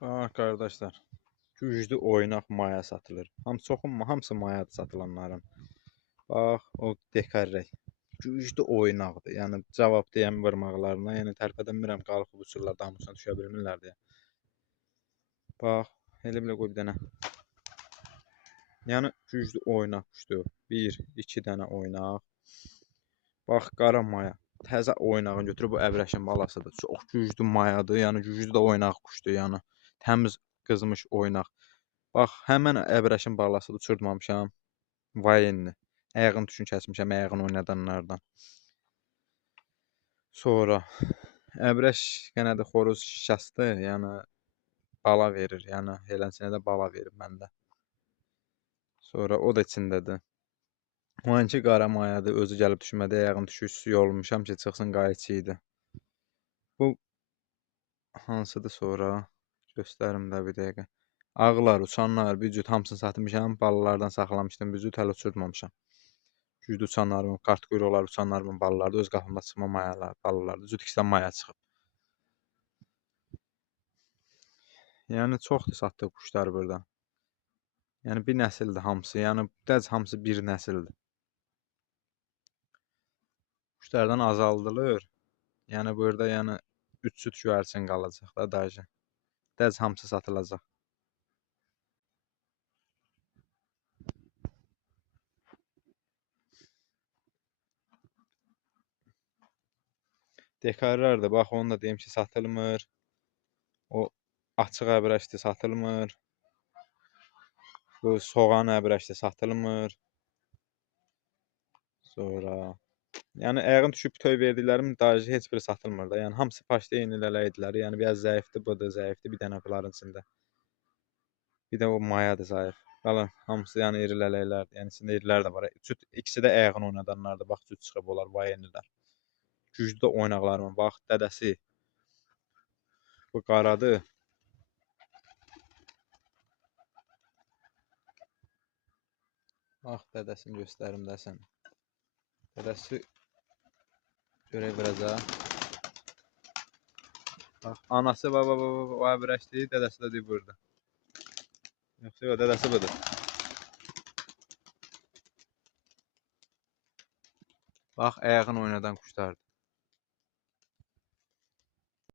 Qardaşlar, güclü oynaq maya satılır. Hamısı mayadır satılanların. Bax, o dekarrək. Güclü oynaqdır. Yəni cavab deyən vurmaqlarına, yəni tərpədənmirəm, qalxıb uçurlar, damısına düşə bilmirlər deyə. Bax, elə bilə qoy bir dənə. Yəni güclü oynaq quşdur. 1, 2 dənə oynaq. Bax, qara maya. Təzə oynağını götürüb bu əbrəşin balasıdır. Çox güclü mayadır. Yəni güclü də oynaq quşdur. Yəni təmiz qızmış oynaq. Bax, həmən əbrəşin balasıdır. Uçurtmamışam. Vayenni. Ayağın tuşunu kəsmişəm, ayağını oynadanlardan. Sonra əbrəş qənədi xoruz şikəstdir. Yəni bala verir. Yəni eləsinə də bala verir məndə. Sonra o da içindədir. O anki qara mayadır. Özü gəlib düşmədi. Ayağın tuşu suya olmuşam ki, çıxsın qayçı idi. Bu hansıdır sonra? Göstərim də bir dəqiqə. Ağlar, uçanlar, bir cüt hamısını satmışam. Balalardan saxlamışdım. Bir cüt hələ uçurtmamışam. Güclü uçanlarımın, kart quyruqlar uçanlarımın balaları öz qapımda çıxma mayalar, balalardır. Cüt ikisindən maya çıxıb. Yəni çoxdur satdıq quşlar burada. Yəni bir nəsildir hamısı. Yəni dəz hamısı bir nəsildir. Quşlardan azaldılır. Yəni burada yəni 3 cüt güvərçin qalacaq da dayıcı. Dəz hamısı satılacaq. Dekarlardır. Bax onu da deyim ki, satılmır. O açıq əbrəşdir, satılmır. Bu soğan əbrəşdir, satılmır. Sonra yəni ayağın düşüb bütöv verdiklərim dayıcı heç biri satılmır da. Yəni hamısı paşda eynilələ idilər. Yəni biraz zəifdir, bu da zəifdir bir dənə bunların içində. Bir də o mayadır zəif. Qalan hamısı yəni iri lələklərdir. Yəni içində irilər də var. Cüt ikisi də ayağını oynadanlardır. Bax cüt çıxıb olar vayenlilər. Güclü də oynaqlarımın. Bax dədəsi. Bu qaradır. Bax dədəsini göstərim də sən. Dədəsi görək verəcə. Bax anası baba o əbrəşdir, dədəsi də burada. Yoxsa yox, dədəsi budur. Bax ayağını oynadan quşlardır.